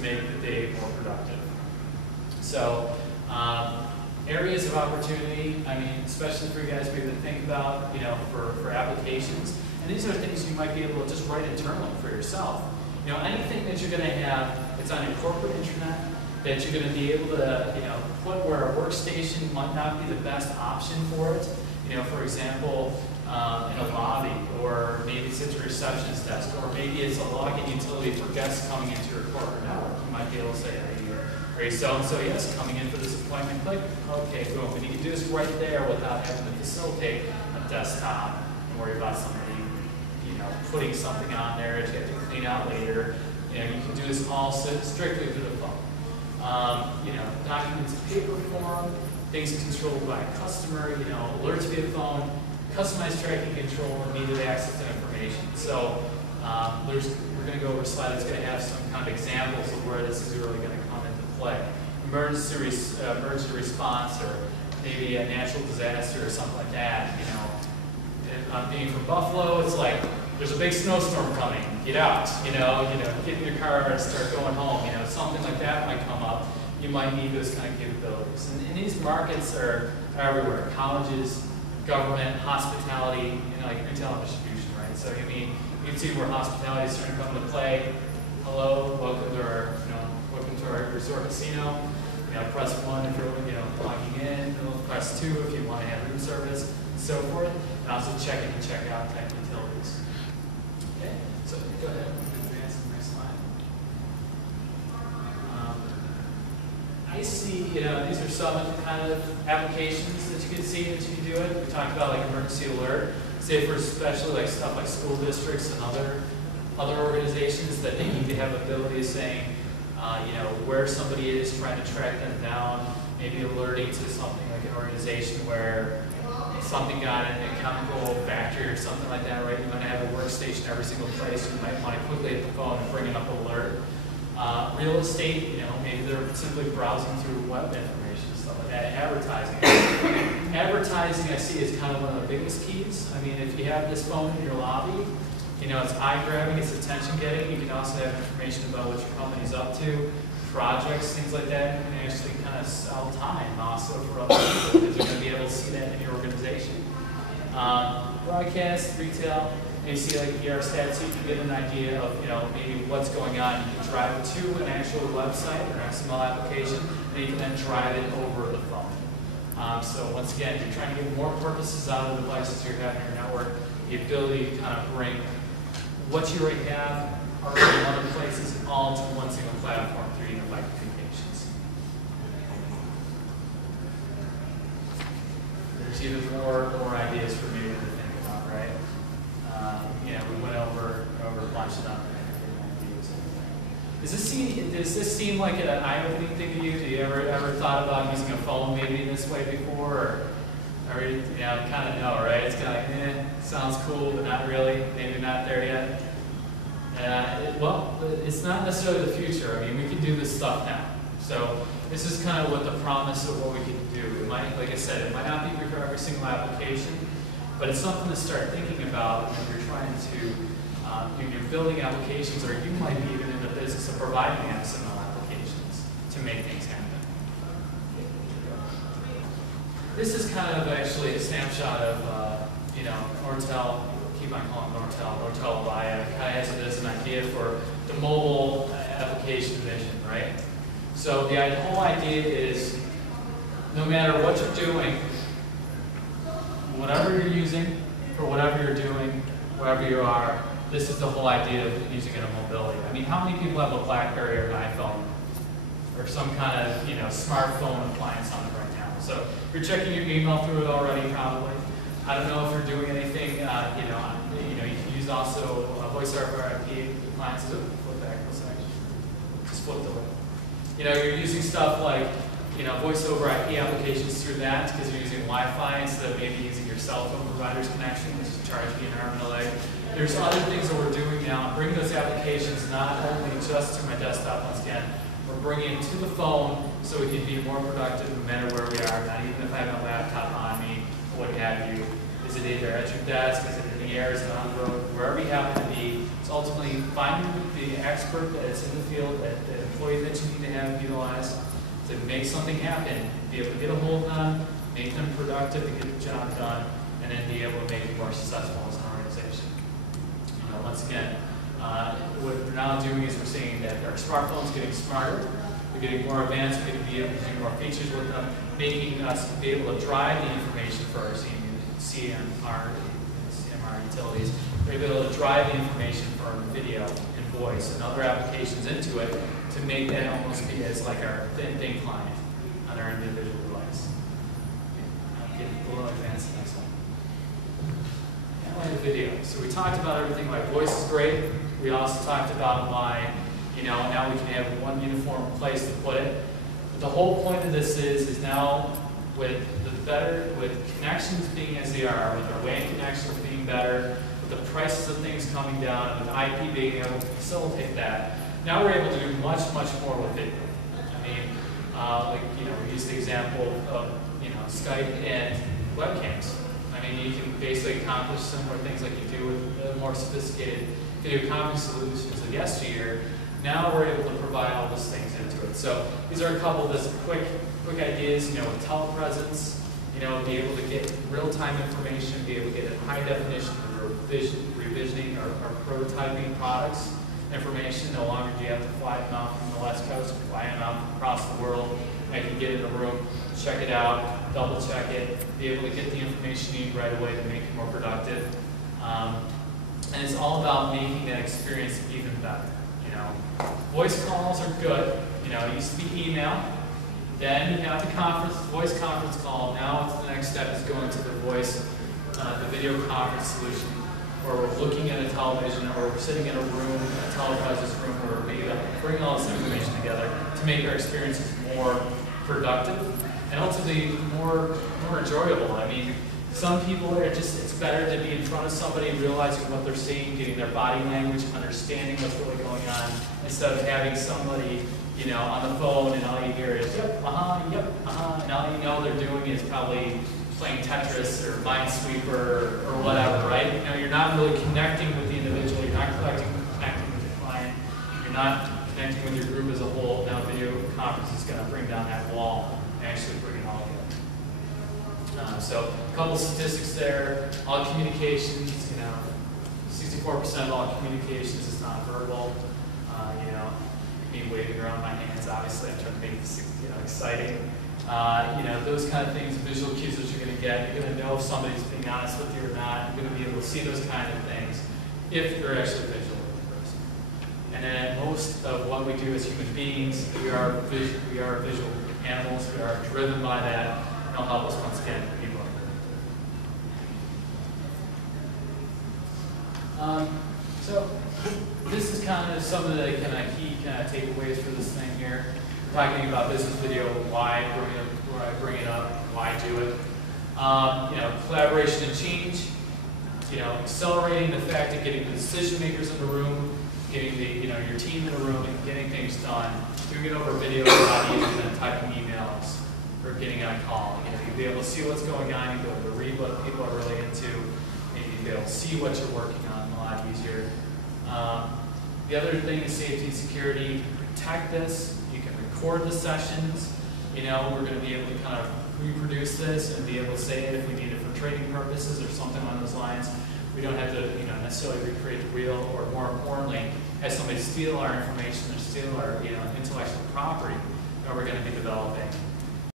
make the day more productive. So areas of opportunity, I mean, especially for you guys to be able to think about, you know, for applications. And these are things you might be able to just write internally for yourself. You know, anything that you're going to have that's on your corporate intranet, that you're going to be able to, you know, put where a workstation might not be the best option for it. You know, for example, in a lobby, or maybe it's at your receptionist desk, or maybe it's a login utility for guests coming into your corporate network. You might be able to say, are you so-and-so? Yes, coming in for this appointment, click. Okay, boom. But you can do this right there without having to facilitate a desktop and worry about somebody, you know, putting something on there that you have to clean out later. You know, you can do this all strictly through the phone. You know, documents in paper form, things controlled by a customer, you know, alerts via phone, customized tracking control, immediate access to information. So we're going to go over a slide that's going to have some kind of examples of where this is really going to come into play. Emergency response, or maybe a natural disaster or something like that. You know, being from Buffalo, it's like there's a big snowstorm coming. Get out. You know, get in your car and start going home. You know, something like that might come up. You might need those kind of capabilities. And these markets are everywhere. Colleges, government, hospitality, you know, like retail and distribution, right? So I mean, you can see where hospitality is starting to come into play. Hello, welcome to our, you know, welcome to our resort casino. You know, press 1 if you're, you know, logging in. Press 2 if you want to have room service, and so forth. And also check in and check out type utilities. Okay, so go ahead and advance to the next slide. I see, you know, these are some kind of applications that you can see that you can do it. We talked about like emergency alert. Say for especially like stuff like school districts and other organizations that they need to have ability of saying, you know, where somebody is, trying to track them down, maybe alerting to something like an organization where something got in a chemical factory or something like that, right? You might have a workstation every single place. You might want to quickly hit the phone and bring it up an alert. Real estate, you know, maybe they're simply browsing through web information, stuff like that. Advertising. Advertising, I see, is kind of one of the biggest keys. I mean, if you have this phone in your lobby, you know, it's eye-grabbing, it's attention-getting. You can also have information about what your company's up to, projects, things like that. You can actually kind of sell time also for other people because you're going to be able to see that in your organization. Broadcast, retail. You see like ER stats, so you can get an idea of, you know, maybe what's going on. You can drive it to an actual website or XML application, and you can then drive it over the phone. So once again, you're trying to get more purposes out of the devices you have in your network, the ability to kind of bring what you already have already in other places all to one single platform through unified communications. There's even more ideas for me to think about, right? You know, we went over a bunch of them. Does this seem like an eye-opening thing to you? Do you ever thought about using a phone maybe this way before, or you know, kind of know, right? It's kind of like, sounds cool, but not really. Maybe not there yet. Well, it's not necessarily the future. I mean, we can do this stuff now. So this is kind of what the promise of what we can do. It might, like I said, it might not be for every single application. But it's something to start thinking about when you're trying to, you're building applications, or you might be even in the business of providing XML applications to make things happen. This is kind of actually a snapshot of, you know, Nortel, keep on calling Nortel Avaya, kind of has it as an idea for the mobile application vision, right? So the whole idea is, no matter what you're doing, whatever you're using, for whatever you're doing, wherever you are, this is the whole idea of using it in mobility. I mean, how many people have a BlackBerry or an iPhone or some kind of, you know, smartphone appliance on it right now? So you're checking your email through it already, probably. I don't know if you're doing anything, you know, you can use also voice over IP appliances. Flip back for a second. Just flip the way. You know, you're using stuff like, you know, voice over IP applications through that because you're using Wi-Fi instead of maybe using your cell phone provider's connection, which is charging you an arm and a leg. There's other things that we're doing now, bringing those applications not only just to my desktop once again, we're bringing it to the phone so we can be more productive no matter where we are, not even if I have a laptop on me, or what have you. Is it either at your desk, is it in the air, is it on the road, wherever you happen to be. It's ultimately finding the expert that is in the field, the employee that you need to have utilized to make something happen, be able to get a hold of them, make them productive to get the job done, and then be able to make it more successful as an organization. Once again, what we're now doing is we're seeing that our smartphones getting smarter, we're getting more advanced, we're going to be able to do more features with them, making us be able to drive the information for our CMR utilities. We're able to drive the information for our video and voice and other applications into it to make that almost be as like our thin client on our individual device. I'll get a little advanced next one. The video. So we talked about everything. My voice is great. We also talked about why, now we can have one uniform place to put it. But the whole point of this is now with connections being as they are, with our WAN connections being better, with the prices of things coming down, with IP being able to facilitate that, now we're able to do much, much more with video. I mean, we used the example of, Skype and webcams. I mean, you can basically accomplish similar things like you do with the more sophisticated video conference solutions of yesteryear. Now we're able to provide all those things into it. So these are a couple of just quick ideas, with telepresence, be able to get real-time information, be able to get a high definition revisioning or prototyping products information. No longer do you have to fly them out from the West Coast, fly them out across the world. I can get in a room, check it out, double check it, be able to get the information you need right away to make it more productive. And it's all about making that experience even better. Voice calls are good. It used to be email. Then you have the voice conference call. Now it's the next step is going to the the video conference solution, where we're looking at a television, or we're sitting in a room, a telepresence room, where we're bringing all this information together to make our experiences more productive and ultimately more enjoyable. I mean, some people it's better to be in front of somebody, realizing what they're seeing, getting their body language, understanding what's really going on, instead of having somebody, on the phone and all you hear is yep, and all you know they're doing is probably playing Tetris or Minesweeper or whatever, right? You're not really connecting with the individual, you're not connecting with your client, you're not connecting with your group as a whole. Now video conference is going to bring down that wall and actually bring it all together. So a couple statistics there. All communications, 64% of all communications is nonverbal. Me waving around my hands, obviously, I'm trying to make this exciting. Those kind of things, visual cues that you're going to get. You're going to know if somebody's being honest with you or not. You're going to be able to see those kind of things if you're actually visual with the person. And then most of what we do as human beings, we are visual animals. We are driven by that. And it'll help us once again be more. So this is kind of some of the key takeaways for this thing here. We're talking about business video, why bring it up, why do it. Collaboration and change. Accelerating the fact of getting the decision makers in the room, getting your team in the room, and getting things done. Doing it over video is a lot easier than typing emails or getting on a call. You'll be able to see what's going on. You'll be able to read what people are really into. Maybe you'll be able to see what you're working on a lot easier. The other thing is safety and security. You can protect this. You can record the sessions. We're going to be able to kind of reproduce this and be able to say it if we need it for training purposes or something along those lines. We don't have to necessarily recreate the wheel, or more importantly, have somebody steal our information or steal our intellectual property that we're going to be developing.